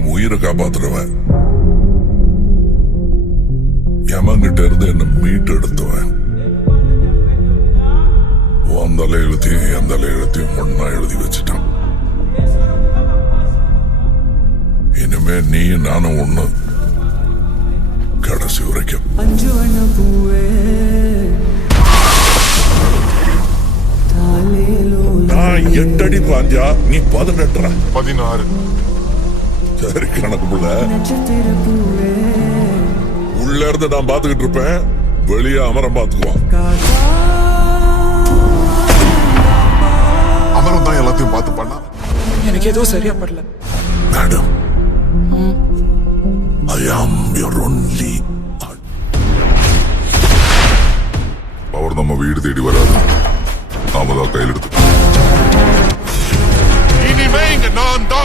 என் உயிரை காப்பாத்துறவன், யமங்கிட்ட இருந்து என்ன மீட்டு எடுத்துவன். உன் தலையெழுத்தையும் என் தலையெழுத்தையும் ஒன்னா எழுதி வச்சுட்டான். இனிமே நீ நானும் ஒண்ணு, கடைசி வரைக்கும். நான் 8 அடி பாஞ்சா நீ 18. 16. சரி கணக்கு புள்ள. உள்ள இருந்து நான் பாத்துக்கிட்டு இருப்பேன், வெளியே அமரம் பாத்துக்குவான். அமரம் தான் எல்லாத்தையும் பார்த்து பண்ணா. எனக்கு ஏதோ சரியா படல. Madam, I am your only. அவர் நம்ம வீடு தேடி வராது, நாம தான் கையில் எடுத்து. இனிமே இங்க நான் தான்